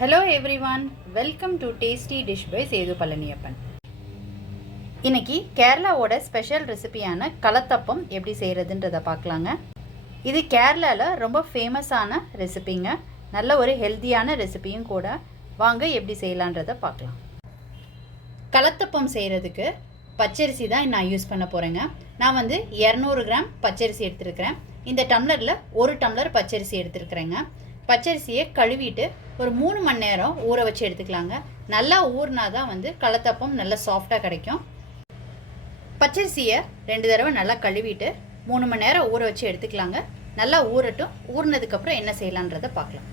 Hello everyone, welcome to Tasty Dish by Sethu Palaniappan. இன்னைக்கு கேரளாவோட special ரெசிபியான கலத்தப்பம் எப்படி செய்கிறதுன்றதை பார்க்கலாங்க. இது கேரளாவில் ரொம்ப ஃபேமஸான ரெசிபிங்க. நல்ல ஒரு ஹெல்த்தியான ரெசிபியும் கூட. வாங்க எப்படி செய்யலான்றதை பார்க்கலாம். கலத்தப்பம் செய்கிறதுக்கு பச்சரிசி தான் நான் யூஸ் பண்ண போகிறேங்க. நான் 200 கிராம் பச்சரிசி எடுத்துருக்கிறேன். இந்த டம்ளரில் 1 டம்ளர் பச்சரிசி எடுத்துருக்கிறேங்க. பச்சரிசியை கழுவிட்டு ஒரு 3 மணி நேரம் ஊற வச்சு எடுத்துக்கலாங்க. நல்லா ஊறினா தான் கலத்தப்பம் நல்லா சாஃப்டாக கிடைக்கும். பச்சரிசியை 2 தடவை நல்லா கழுவிட்டு 3 மணி நேரம் ஊற வச்சு எடுத்துக்கலாங்க. நல்லா ஊறட்டும். ஊறினதுக்கப்புறம் என்ன செய்யலான்றதை பார்க்கலாம்.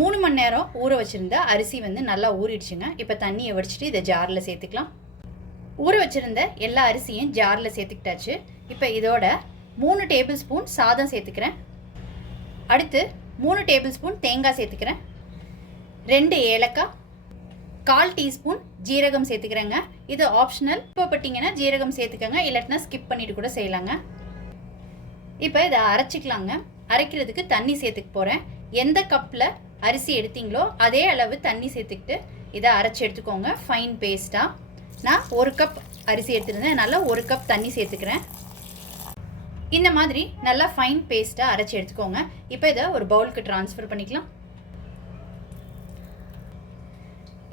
3 மணி நேரம் ஊற வச்சுருந்த அரிசி நல்லா ஊறிடுச்சுங்க. இப்போ தண்ணியை வடிச்சிட்டு இதை ஜாரில் சேர்த்துக்கலாம். ஊற வச்சுருந்த எல்லா அரிசியும் ஜாரில் சேர்த்துக்கிட்டாச்சு. இப்போ இதோட 3 டேபிள் ஸ்பூன் சாதம் சேர்த்துக்கிறேன். அடுத்து 3 டேபிள் ஸ்பூன் தேங்காய் சேர்த்துக்கிறேன். 2 ஏலக்காய், 1/4 டீஸ்பூன் ஜீரகம் சேர்த்துக்கிறேங்க. இது ஆப்ஷனல். இப்போ பட்டிங்கன்னா ஜீரகம் சேர்த்துக்கங்க, இல்லாட்டினா ஸ்கிப் பண்ணிட்டு கூட செய்யலாங்க. இப்போ இதை அரைச்சிக்கலாங்க. அரைக்கிறதுக்கு தண்ணி சேர்த்துக்க போகிறேன். எந்த கப்பில் அரிசி எடுத்தீங்களோ அதே அளவு தண்ணி சேர்த்துக்கிட்டு இதை அரைச்சி எடுத்துக்கோங்க ஃபைன் பேஸ்ட்டாக. நான் 1 கப் அரிசி எடுத்துருந்தேன், அதனால் 1 கப் தண்ணி சேர்த்துக்கிறேன். இந்த மாதிரி நல்லா ஃபைன் பேஸ்ட்டாக அரைச்சி எடுத்துக்கோங்க. இப்போ இதை ஒரு பவுலுக்கு ட்ரான்ஸ்ஃபர் பண்ணிக்கலாம்.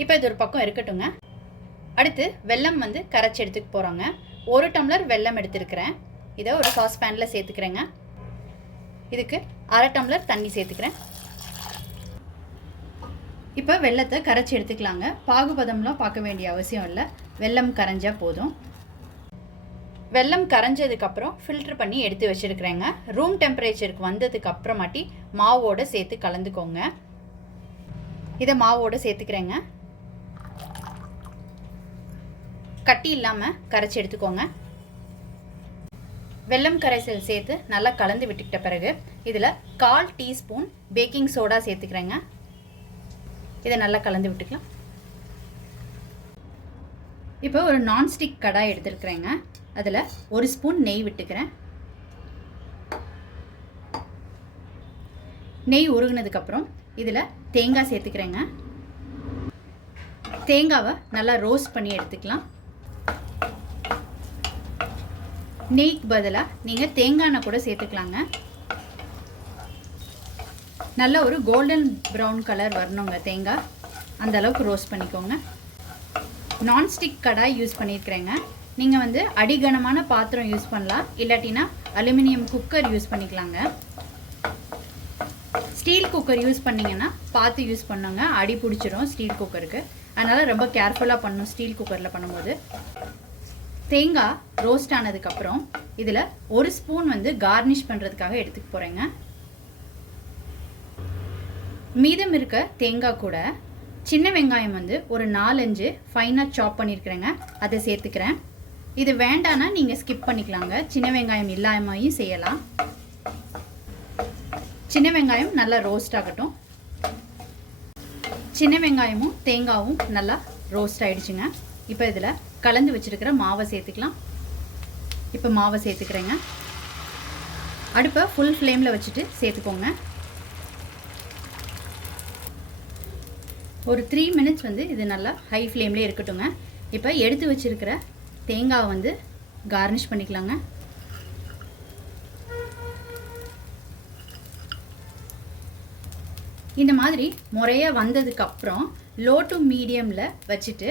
இப்போ இது ஒரு பக்கம் இருக்கட்டுங்க. அடுத்து வெல்லம் கரைச்சி எடுத்துக்க போகிறோங்க. 1 டம்ளர் வெல்லம் எடுத்துருக்கிறேன். இதை ஒரு சாஸ்பேனில் சேர்த்துக்கிறேங்க. இதுக்கு 1/2 டம்ளர் தண்ணி சேர்த்துக்கிறேன். இப்போ வெல்லத்தை கரைச்சி எடுத்துக்கலாங்க. பாகுபதம்லாம் பார்க்க வேண்டிய அவசியம் இல்லை, வெல்லம் கரைஞ்சால் போதும். வெல்லம் கரைஞ்சதுக்கப்புறம் ஃபில்டர் பண்ணி எடுத்து வச்சுருக்கிறேங்க. ரூம் டெம்பரேச்சருக்கு வந்ததுக்கு அப்புறமாட்டி மாவோடு சேர்த்து கலந்துக்கோங்க. இதை மாவோடு சேர்த்துக்கிறேங்க. கட்டி இல்லாமல் கரைச்சி எடுத்துக்கோங்க. வெல்லம் கரைசல் சேர்த்து நல்லா கலந்து விட்டுக்கிட்ட பிறகு இதில் 1/4 டீஸ்பூன் பேக்கிங் சோடா சேர்த்துக்கிறேங்க. இதை நல்லா கலந்து விட்டுக்கலாம். இப்போ ஒரு நான்ஸ்டிக் கடாய் எடுத்துருக்குறேங்க. அதில் 1 ஸ்பூன் நெய் விட்டுக்கிறேன். நெய் உருகுனதுக்கப்புறம் இதில் தேங்காய் சேர்த்துக்கிறேங்க. தேங்காவை நல்லா ரோஸ்ட் பண்ணி எடுத்துக்கலாம். நெய்க்கு பதிலாக நீங்கள் தேங்காய் எண்ணெய் கூட சேர்த்துக்கலாங்க. நல்ல ஒரு கோல்டன் ப்ரௌன் கலர் வரணுங்க தேங்காய், அந்த அளவுக்கு ரோஸ்ட் பண்ணிக்கோங்க. நான்ஸ்டிக் கடாய் யூஸ் பண்ணியிருக்கிறேங்க. நீங்கள் அடிகனமான பாத்திரம் யூஸ் பண்ணலாம், இல்லாட்டினா அலுமினியம் குக்கர் யூஸ் பண்ணிக்கலாங்க. ஸ்டீல் குக்கர் யூஸ் பண்ணிங்கன்னா பார்த்து யூஸ் பண்ணுங்க, அடி பிடிச்சிரும் ஸ்டீல் குக்கருக்கு. அதனால் ரொம்ப கேர்ஃபுல்லாக பண்ணணும் ஸ்டீல் குக்கரில் பண்ணும்போது. தேங்காய் ரோஸ்ட் ஆனதுக்கப்புறம் இதில் 1 ஸ்பூன் கார்னிஷ் பண்ணுறதுக்காக எடுத்துக்க போகிறேங்க. மீதம் இருக்க தேங்காய் கூட சின்ன வெங்காயம் ஒரு 4-5 ஃபைனாக சாப் பண்ணியிருக்கிறேங்க. அதை சேர்த்துக்கிறேன். இது வேண்டானா நீங்கள் ஸ்கிப் பண்ணிக்கலாங்க. சின்ன வெங்காயம் இல்லாமையும் செய்யலாம். சின்ன வெங்காயம் நல்லா ரோஸ்ட் ஆகட்டும். சின்ன வெங்காயமும் தேங்காயும் நல்லா ரோஸ்ட் ஆகிடுச்சுங்க. இப்போ இதில் கலந்து வச்சுருக்கிற மாவை சேர்த்துக்கலாம். இப்போ மாவை சேர்த்துக்கிறேங்க. அடுப்பை ஃபுல் ஃப்ளேமில் வச்சுட்டு சேர்த்துக்கோங்க. ஒரு 3 மினிட்ஸ் இது நல்லா ஹை ஃப்ளேம்லேயே இருக்கட்டுங்க. இப்போ எடுத்து வச்சுருக்கிற தேங்காவை கார்னிஷ் பண்ணிக்கலாங்க. இந்த மாதிரி முறையாக வந்ததுக்கப்புறம் லோ டு மீடியமில் வச்சுட்டு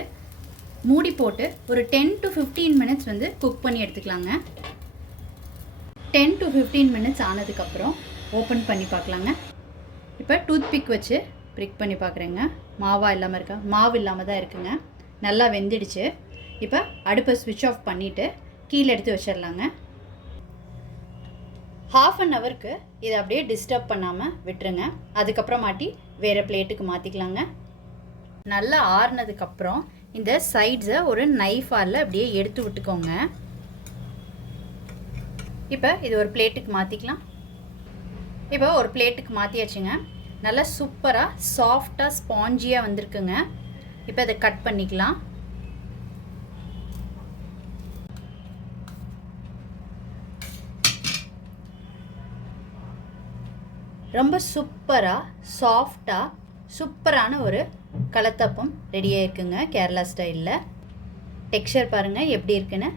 மூடி போட்டு ஒரு 10 to 15 மினிட்ஸ் குக் பண்ணி எடுத்துக்கலாங்க. 10 to 15 மினிட்ஸ் ஆனதுக்கப்புறம் ஓப்பன் பண்ணி பார்க்கலாங்க. இப்போ டூத் பிக் வச்சு ப்ரிக் பண்ணி பார்க்குறேங்க. மாவாக இல்லாமல் இருக்கா? மாவு இல்லாமல் தான் இருக்குங்க. நல்லா வெந்துடுச்சு. இப்போ அடுப்பை ஸ்விட்ச் ஆஃப் பண்ணிவிட்டு கீழே எடுத்து வச்சிடலாங்க. 1/2 அன் ஹவருக்கு இதை அப்படியே டிஸ்டர்ப் பண்ணாமல் விட்டுருங்க. அதுக்கப்புறமாட்டி வேறு பிளேட்டுக்கு மாற்றிக்கலாங்க. நல்லா ஆறுனதுக்கப்புறம் இந்த சைட்ஸை ஒரு நைஃபால் அப்படியே எடுத்து விட்டுக்கோங்க. இப்போ இது ஒரு பிளேட்டுக்கு மாற்றிக்கலாம். இப்போ ஒரு பிளேட்டுக்கு மாற்றியாச்சுங்க. நல்லா சூப்பராக சாஃப்டாக ஸ்பாஞ்சியாக வந்திருக்குங்க. இப்போ அதை கட் பண்ணிக்கலாம். ரொம்ப சூப்பராக சாஃப்டாக சூப்பரான ஒரு கலத்தப்பம் ரெடியாக இருக்குங்க கேரளா ஸ்டைலில். டெக்ஸ்சர் பாருங்கள் எப்படி இருக்குன்னு.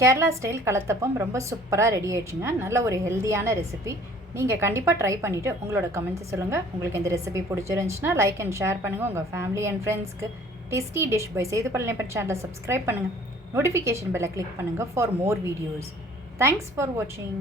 கேரளா ஸ்டைல் கலத்தப்பம் ரொம்ப சூப்பராக ரெடி ஆயிடுச்சுங்க. நல்ல ஒரு ஹெல்த்தியான ரெசிபி. நீங்கள் கண்டிப்பாக ட்ரை பண்ணிவிட்டு உங்களோட கமெண்ட்ஸை சொல்லுங்கள். உங்களுக்கு இந்த ரெசிபி பிடிச்சிருந்துச்சுன்னா லைக் அண்ட் ஷேர் பண்ணுங்கள். உங்கள் ஃபேமிலி அண்ட் ஃப்ரெண்ட்ஸ்க்கு tasty dish by Sethu Palaniappan சேனலை சப்ஸ்கிரைப் பண்ணுங்கள். நோட்டிஃபிகேஷன் பெல்லை கிளிக் பண்ணுங்கள் for more videos. Thanks for வாட்சிங்.